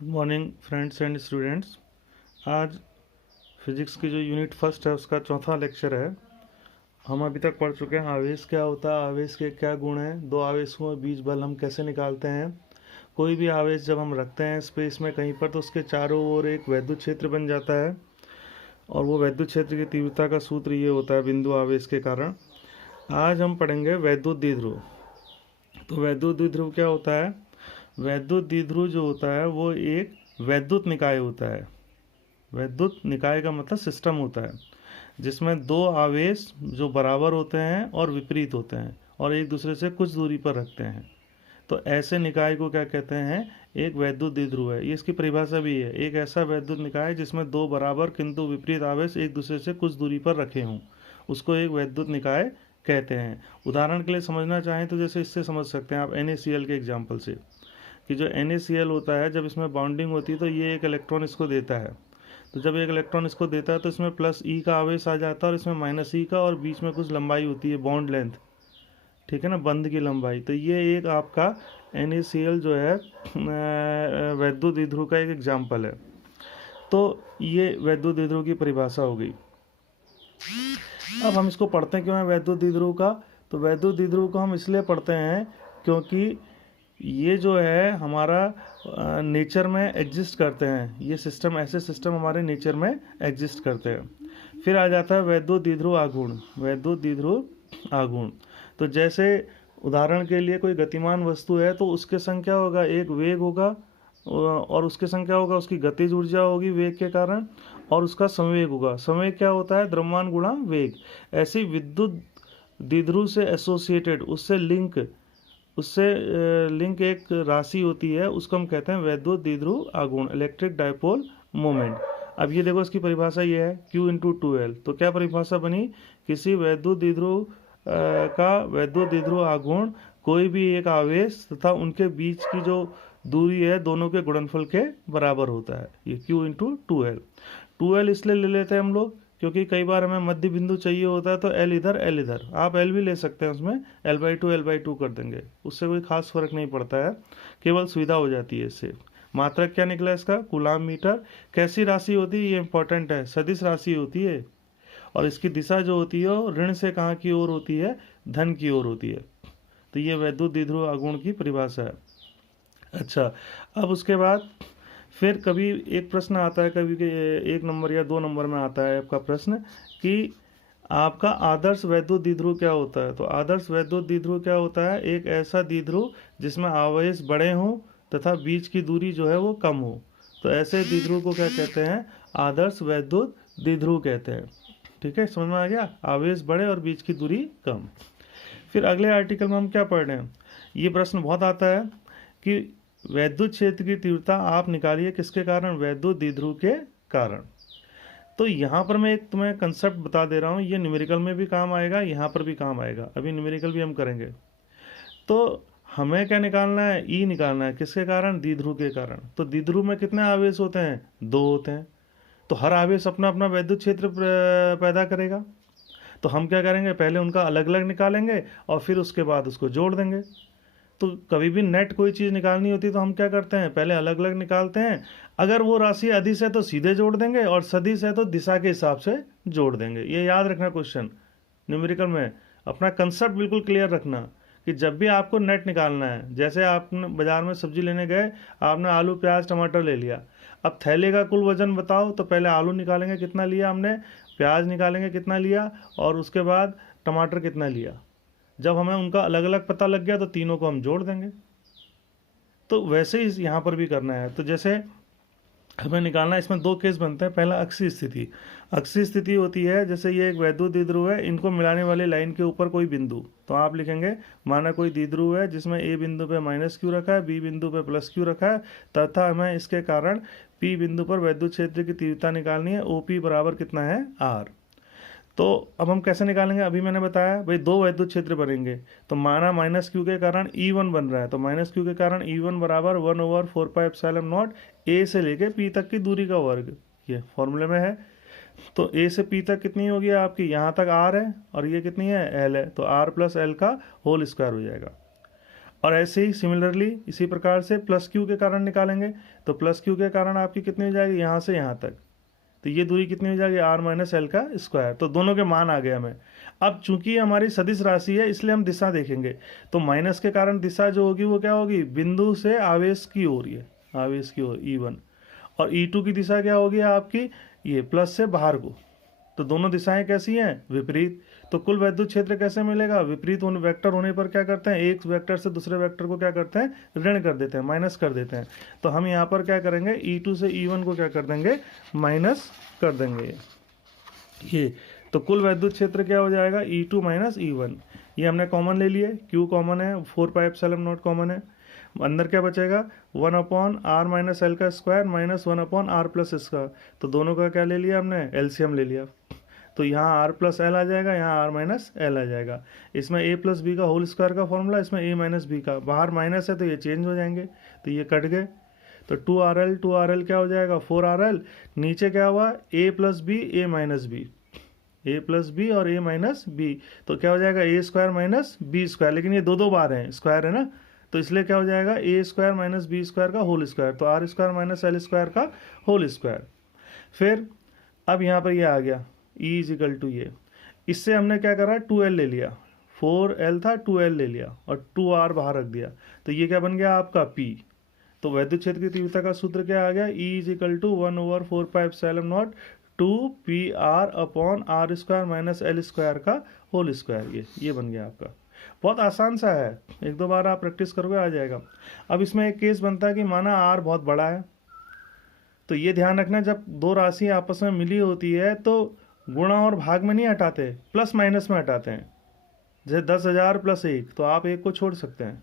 Good morning friends and students. आज physics की जो यूनिट फर्स्ट है उसका चौथा लेक्चर है। हम अभी तक पढ़ चुके हैं आवेश क्या होता है, आवेश के क्या गुण हैं, दो आवेशों के बीच बल हम कैसे निकालते हैं। कोई भी आवेश जब हम रखते हैं स्पेस में कहीं पर तो उसके चारों ओर एक वैद्युत क्षेत्र बन जाता है और वो वैद्युत क्षेत्र की तीव्रता का सूत्र ये होता है बिंदु आवेश के कारण। आज हम पढ़ेंगे वैद्युत द्विध्रुव। तो वैद्युत द्विध्रुव क्या होता है? वैद्युत द्विध्रुव जो होता है वो एक वैद्युत निकाय होता है। वैद्युत निकाय का मतलब सिस्टम होता है जिसमें दो आवेश जो बराबर होते हैं और विपरीत होते हैं और एक दूसरे से कुछ दूरी पर रखते हैं। तो ऐसे निकाय को क्या कहते हैं? एक वैद्युत द्विध्रुव है। ये इसकी परिभाषा भी है, एक ऐसा वैद्युत निकाय जिसमें दो बराबर किंतु विपरीत आवेश एक दूसरे से कुछ दूरी पर रखे हों, उसको एक वैद्युत निकाय कहते हैं। उदाहरण के लिए समझना चाहें तो जैसे इससे समझ सकते हैं आप NaCl के एग्जाम्पल से, कि जो NaCl होता है जब इसमें बाउंडिंग होती है तो ये एक इलेक्ट्रॉन इसको देता है। तो जब एक इलेक्ट्रॉन इसको देता है तो इसमें प्लस ई का आवेश आ जाता है और इसमें माइनस ई का, और बीच में कुछ लंबाई होती है, बॉन्ड लेंथ, ठीक है ना, बंध की लंबाई। तो ये एक आपका NaCl जो है वैद्युत द्विध्रुव का एक एग्जाम्पल है। तो ये वैद्युत द्विध्रुव की परिभाषा हो गई। अब हम इसको पढ़ते क्यों हैं वैद्युत द्विध्रुव का? तो वैद्युत द्विध्रुव को हम इसलिए पढ़ते हैं क्योंकि ये जो है हमारा नेचर में एग्जिस्ट करते हैं। ये सिस्टम, ऐसे सिस्टम हमारे नेचर में एग्जिस्ट करते हैं। फिर आ जाता है वैद्युत द्विध्रुव आघूर्ण। वैद्युत द्विध्रुव आघूर्ण, तो जैसे उदाहरण के लिए कोई गतिमान वस्तु है तो उसके संग क्या होगा? एक वेग होगा और उसके संग क्या होगा? उसकी गतिज ऊर्जा होगी वेग के कारण, और उसका संवेग होगा। संवेग क्या होता है? द्रव्यमान गुणा वेग। ऐसी विद्युत द्विध्रुव से एसोसिएटेड, उससे लिंक एक राशि होती है, उसको हम कहते हैं वैद्युत द्विध्रुव आघूर्ण, इलेक्ट्रिक डायपोल मोमेंट। अब ये देखो इसकी परिभाषा ये है Q×2L। तो क्या परिभाषा बनी? किसी वैद्युत द्विध्रुव का वैद्युत द्विध्रुव आघूर्ण कोई भी एक आवेश तथा उनके बीच की जो दूरी है दोनों के गुणनफल के बराबर होता है। ये Q×2L। 2L इसलिए ले लेते हैं हम लोग क्योंकि कई बार हमें मध्य बिंदु चाहिए होता है, तो L इधर L इधर, आप L भी ले सकते हैं, उसमें L/2 कर देंगे, उससे कोई खास फर्क नहीं पड़ता है, केवल सुविधा हो जाती है इससे। मात्रक क्या निकला इसका? Coulomb metre. कैसी राशि होती है? ये इंपॉर्टेंट है, सदिश राशि होती है, और इसकी दिशा जो होती है वो ऋण से कहाँ की ओर होती है? धन की ओर होती है। तो ये वैद्युत द्विध्रुव आघूर्ण की परिभाषा है। अच्छा, अब उसके बाद फिर कभी एक प्रश्न आता है, कभी 1 नंबर या 2 नंबर में आता है आपका प्रश्न कि आपका आदर्श वैद्युत द्विध्रुव क्या होता है? तो आदर्श वैद्युत द्विध्रुव क्या होता है? एक ऐसा द्विध्रुव जिसमें आवेश बड़े हों तथा बीच की दूरी जो है वो कम हो। तो ऐसे द्विध्रुव को क्या कहते हैं? आदर्श वैद्युत द्विध्रुव कहते हैं। ठीक है, समझ में आ गया? आवेश बड़े और बीच की दूरी कम। फिर अगले आर्टिकल में हम क्या पढ़ रहे हैं? ये प्रश्न बहुत आता है कि वैद्युत क्षेत्र की तीव्रता आप निकालिए किसके कारण? वैद्युत द्विध्रुव के कारण। तो यहाँ पर मैं एक तुम्हें कंसेप्ट बता दे रहा हूँ, ये न्यूमेरिकल में भी काम आएगा, यहाँ पर भी काम आएगा, अभी न्यूमेरिकल भी हम करेंगे। तो हमें क्या निकालना है? ई निकालना है। किसके कारण? द्विध्रुव के कारण। तो द्विध्रुव में कितने आवेश होते हैं? 2 होते हैं। तो हर आवेश अपना अपना वैद्युत क्षेत्र पैदा करेगा। तो हम क्या करेंगे? पहले उनका अलग अलग निकालेंगे और फिर उसके बाद उसको जोड़ देंगे। तो कभी भी नेट कोई चीज़ निकालनी होती है तो हम क्या करते हैं? पहले अलग अलग निकालते हैं। अगर वो राशि अदिश है तो सीधे जोड़ देंगे, और सदिश है तो दिशा के हिसाब से जोड़ देंगे। ये याद रखना क्वेश्चन न्यूमेरिकल में, अपना कंसेप्ट बिल्कुल क्लियर रखना कि जब भी आपको नेट निकालना है, जैसे आपने बाजार में सब्जी लेने गए, आपने आलू प्याज टमाटर ले लिया, अब थैले का कुल वजन बताओ, तो पहले आलू निकालेंगे कितना लिया हमने, प्याज निकालेंगे कितना लिया, और उसके बाद टमाटर कितना लिया। जब हमें उनका अलग अलग पता लग गया तो तीनों को हम जोड़ देंगे। तो वैसे ही यहाँ पर भी करना है। तो जैसे हमें निकालना है, इसमें 2 केस बनते हैं। पहला अक्षीय स्थिति। अक्षीय स्थिति होती है जैसे ये एक वैद्युत द्विध्रुव है, इनको मिलाने वाली लाइन के ऊपर कोई बिंदु, तो आप लिखेंगे माना कोई द्विध्रुव है जिसमें ए बिंदु पे -Q रखा है, बी बिंदु पे +Q रखा है, तथा हमें इसके कारण पी बिंदु पर वैद्युत क्षेत्र की तीव्रता निकालनी है। OP बराबर कितना है? R। तो अब हम कैसे निकालेंगे? अभी मैंने बताया भाई 2 वैद्युत क्षेत्र बनेंगे, तो माना -Q के कारण E1 बन रहा है, तो -Q के कारण E1 बराबर 1/4πε0 A से लेके P तक की दूरी का वर्ग, ये फॉर्मूले में है। तो A से P तक कितनी होगी आपकी? यहाँ तक R है और ये कितनी है? L है, तो R + L का होल स्क्वायर हो जाएगा। और ऐसे ही सिमिलरली इसी प्रकार से प्लस क्यू के कारण निकालेंगे, तो प्लस क्यू के कारण आपकी कितनी हो जाएगी यहाँ से यहाँ तक, तो ये दूरी कितनी हो जाएगी आर माइनस एल का स्क्वायर। तो दोनों के मान आ गए हमें। अब चूंकि हमारी सदिश राशि है इसलिए हम दिशा देखेंगे, तो माइनस के कारण दिशा जो होगी वो क्या होगी, बिंदु से आवेश की ओर, ये आवेश की ओर E1, और E2 की दिशा क्या होगी आपकी, ये प्लस से बाहर को। तो दोनों दिशाएं कैसी हैं, विपरीत। तो कुल वैद्युत क्षेत्र कैसे मिलेगा, विपरीत होने वेक्टर होने पर क्या करते हैं, एक वेक्टर से दूसरे वेक्टर को क्या करते हैं, ऋण कर देते हैं, माइनस कर देते हैं। तो हम यहाँ पर क्या करेंगे, E2 से E1 को क्या कर देंगे, माइनस कर देंगे ये। तो कुल वैद्युत क्षेत्र क्या हो जाएगा, E2 माइनस E1। ये हमने कॉमन ले लिए, Q कॉमन है, 4πε0 कॉमन है, अंदर क्या बचेगा 1/r माइनस एल का स्क्वायर माइनस 1/r प्लस इसका। तो दोनों का क्या ले लिया हमने, एलसीएम ले लिया। तो यहाँ r प्लस एल आ जाएगा, यहाँ r माइनस एल आ जाएगा। इसमें a प्लस बी का होल स्क्वायर का फॉर्मूला, इसमें a माइनस बी का, बाहर माइनस है तो ये चेंज हो जाएंगे, तो ये कट गए। तो 2rl क्या हो जाएगा 4rl, नीचे क्या हुआ a plus b a minus b, a plus b और a माइनस बी, तो क्या हो जाएगा a square minus B square, लेकिन ये दो बार हैं, स्क्वायर है ना, तो इसलिए क्या हो जाएगा a square minus B square का होल स्क्वायर, तो r square minus L square का होल स्क्वायर। फिर अब यहाँ पर ये आ गया E इज इक्वल टू ये, इससे हमने क्या करा 2l ले लिया, 4l था 2l ले लिया और 2r बाहर रख दिया, तो ये क्या बन गया आपका P। तो वैद्युत क्षेत्र की तीव्रता का सूत्र क्या आ गया, E is equal to 1/4πε0 2pr upon r square minus L square का होल स्क्वायर। ये बन गया आपका। बहुत आसान सा है, एक दो बार आप प्रैक्टिस करोगे आ जाएगा। अब इसमें एक केस बनता है कि माना r बहुत बड़ा है, तो ये ध्यान रखना जब दो राशि आपस में मिली होती है तो गुणा और भाग में नहीं हटाते, प्लस माइनस में हटाते हैं। जैसे 10,000 प्लस 1, तो आप एक को छोड़ सकते हैं,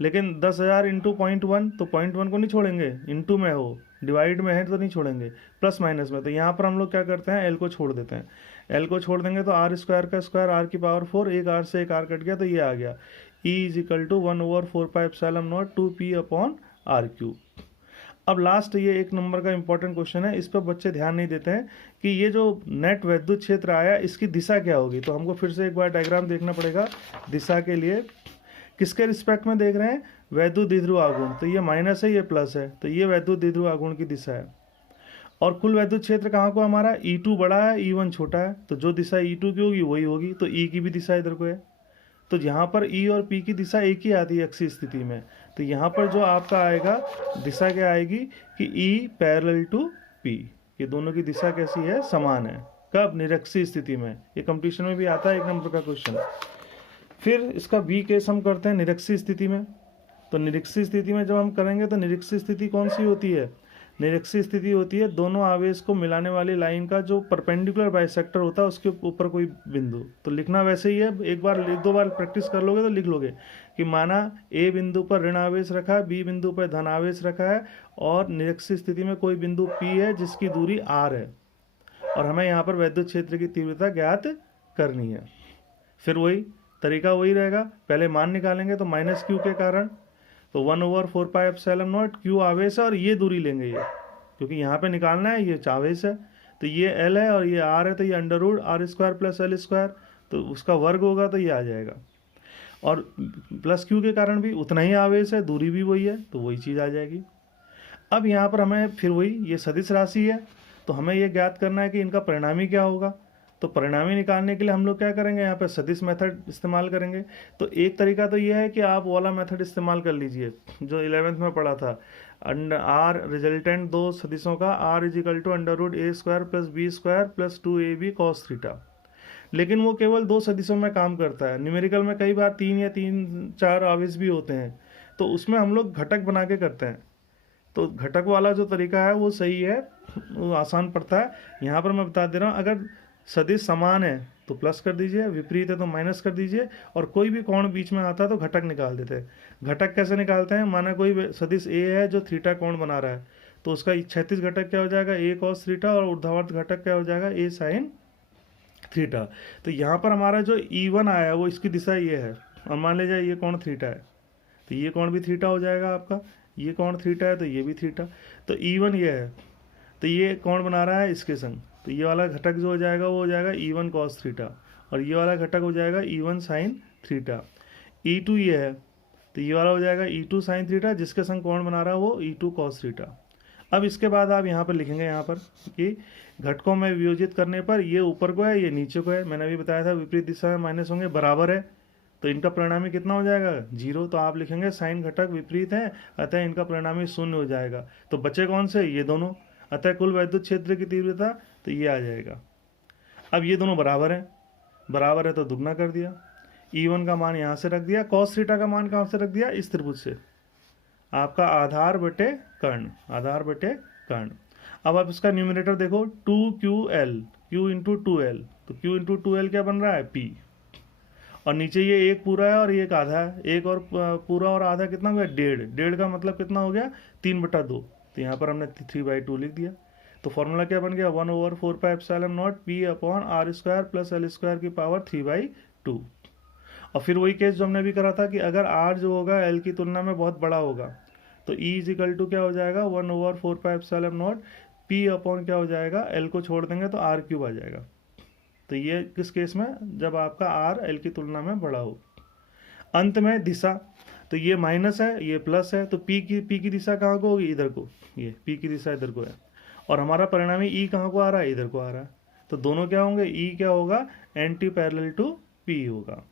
लेकिन 10,000 इंटू 0.1, तो 0.1 को नहीं छोड़ेंगे, इंटू में हो, डिवाइड में है तो नहीं छोड़ेंगे, प्लस माइनस में। तो यहाँ पर हम लोग क्या करते हैं, एल को छोड़ देते हैं, एल को छोड़ देंगे तो आर स्क्वायर का स्क्वायर आर की पावर 4, एक आर से एक आर कट गया, तो ये आ गया E is equal to 1/4πε0 2p upon R cube. अब लास्ट ये एक नंबर का इंपॉर्टेंट क्वेश्चन है, इस पर बच्चे ध्यान नहीं देते हैं कि ये जो नेट वैद्युत क्षेत्र आया इसकी दिशा क्या होगी। तो हमको फिर से एक बार डायग्राम देखना पड़ेगा दिशा के लिए। किसके रिस्पेक्ट में देख रहे हैं, वैद्युत द्विध्रुव आघूर्ण, तो ये माइनस है ये प्लस है, तो ये वैद्युत द्विध्रुव आघूर्ण की दिशा है। और कुल वैद्युत क्षेत्र कहाँ को हमारा, E2 बड़ा है E1 छोटा है, तो जो दिशा E2 की होगी वही होगी, तो E की भी दिशा इधर को है। तो यहाँ पर E और P की दिशा एक ही आती है अक्षीय स्थिति में, तो यहाँ पर जो आपका आएगा दिशा क्या आएगी कि E पैरेलल टू P, ये दोनों की दिशा कैसी है, समान है। कब, निरक्षीय स्थिति में। ये कंपटीशन में भी आता है एक नंबर का क्वेश्चन। फिर इसका B केस हम करते हैं निरक्षीय स्थिति में। तो निरक्षीय स्थिति में जब हम करेंगे तो निरक्षीय स्थिति कौन सी होती है, निरक्षीय स्थिति होती है दोनों आवेश को मिलाने वाली लाइन का जो परपेंडिकुलर बाइसेक्टर होता है उसके ऊपर कोई बिंदु। तो लिखना वैसे ही है, एक दो बार प्रैक्टिस कर लोगे तो लिख लोगे कि माना A बिंदु पर ऋण आवेश रखा है, B बिंदु पर धन आवेश रखा है, और निरक्षीय स्थिति में कोई बिंदु P है जिसकी दूरी r है, और हमें यहाँ पर वैद्युत क्षेत्र की तीव्रता ज्ञात करनी है। फिर वही तरीका वही रहेगा, पहले मान निकालेंगे तो माइनस क्यू के कारण, तो 1/4πε0 क्यू आवेश है और ये दूरी लेंगे ये, क्योंकि यहाँ पे निकालना है, ये आवेश है, तो ये L है और ये R है, तो ये under root R square plus L square, तो उसका वर्ग होगा तो ये आ जाएगा। और प्लस क्यू के कारण भी उतना ही आवेश है, दूरी भी वही है, तो वही चीज़ आ जाएगी। अब यहाँ पर हमें फिर वही, ये सदिश राशि है, तो हमें ये ज्ञात करना है कि इनका परिणामी क्या होगा। तो परिणामी निकालने के लिए हम लोग क्या करेंगे, यहाँ पे सदिश मेथड इस्तेमाल करेंगे। तो एक तरीका तो ये है कि आप वाला मेथड इस्तेमाल कर लीजिए जो 11th में पढ़ा था, आर रिजल्टेंट दो सदिशों का r is equal to under root A square plus B square plus 2ab cos theta. लेकिन वो केवल दो सदिशों में काम करता है, न्यूमेरिकल में कई बार 3 या 3-4 आवेश भी होते हैं, तो उसमें हम लोग घटक बना के करते हैं। तो घटक वाला जो तरीका है वो सही है, वो आसान पड़ता है। यहाँ पर मैं बता दे रहा हूँ, अगर सदिश समान है तो प्लस कर दीजिए, विपरीत है तो माइनस कर दीजिए, और कोई भी कोण बीच में आता है तो घटक निकाल देते हैं। घटक कैसे निकालते हैं, माना कोई सदिश ए है जो थीटा कोण बना रहा है, तो उसका क्षैतिज घटक क्या हो जाएगा ए कॉस थीटा, और ऊर्ध्वाधर घटक क्या हो जाएगा ए साइन थीटा। तो यहाँ पर हमारा जो E1 आया वो इसकी दिशा ये है, और मान लीजिए ये कोण थीटा है, तो ये कोण भी थीटा हो जाएगा आपका, ये कोण थीटा है तो ये भी थीटा। तो E1 ये है, तो ये कोण बना रहा है इसके संग, तो ये वाला घटक जो हो जाएगा वो हो जाएगा E1 कॉस थीटा, और ये वाला घटक हो जाएगा E1 साइन थीटा। E2 ये है, तो ये वाला हो जाएगा E2 sin थीटा, जिसके संग कोण बना रहा है वो E2 cos थीटा। अब इसके बाद आप यहाँ पर लिखेंगे यहाँ पर कि घटकों में वियोजित करने पर ये ऊपर को है, ये नीचे को है। मैंने अभी बताया था विपरीत दिशा में माइनस होंगे, बराबर है, तो इनका परिणामी कितना हो जाएगा 0। तो आप लिखेंगे साइन घटक विपरीत है, अतः इनका परिणामी 0 हो जाएगा। तो बचे कौन से, ये दोनों, अतः कुल वैद्युत क्षेत्र की तीव्रता तो ये आ जाएगा। अब ये दोनों बराबर है तो दुगना कर दिया। E1 का मान यहाँ से रख दिया, cos थीटा का मान कहाँ से रख दिया, इस त्रिभुज से, आपका आधार बटे कर्ण। अब आप इसका न्यूमरेटर देखो, 2QL, Q इंटू 2L, तो Q इंटू 2L क्या बन रहा है P, और नीचे ये एक पूरा है और ये एक आधा है, एक और पूरा और आधा कितना हो गया 1.5 का मतलब कितना हो गया 3/2। तो यहाँ पर हमने 3/2 लिख दिया। तो फॉर्मूला क्या बन गया 1/4πε0 P/r² प्लस L² की पावर 3/2। और फिर वही केस जो हमने भी करा था कि अगर r जो होगा L की तुलना में बहुत बड़ा होगा तो E = क्या हो जाएगा 1/4πε0 P/ क्या हो जाएगा, L को छोड़ देंगे तो r³ आ जाएगा। तो ये किस केस में, जब आपका r L की तुलना में बड़ा हो। अंत में दिशा, तो ये माइनस है ये प्लस है, तो P की दिशा कहाँ को होगी, इधर को, ये P की दिशा इधर को है, और हमारा परिणामी E कहाँ को आ रहा है, इधर को आ रहा है। तो दोनों क्या होंगे, E क्या होगा एंटी पैरेलल टू P होगा।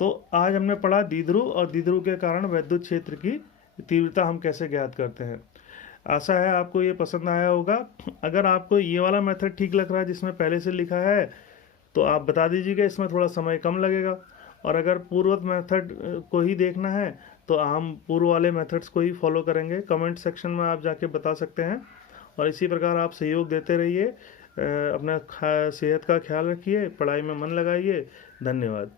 तो आज हमने पढ़ा द्विध्रुव और द्विध्रुव के कारण वैद्युत क्षेत्र की तीव्रता हम कैसे ज्ञात करते हैं। आशा है आपको ये पसंद आया होगा। अगर आपको ये वाला मेथड ठीक लग रहा है जिसमें पहले से लिखा है तो आप बता दीजिएगा, इसमें थोड़ा समय कम लगेगा। और अगर पूर्ववत मेथड को ही देखना है तो हम पूर्व वाले मेथड्स को ही फॉलो करेंगे। कमेंट सेक्शन में आप जाके बता सकते हैं। और इसी प्रकार आप सहयोग देते रहिए, अपना सेहत का ख्याल रखिए, पढ़ाई में मन लगाइए। धन्यवाद।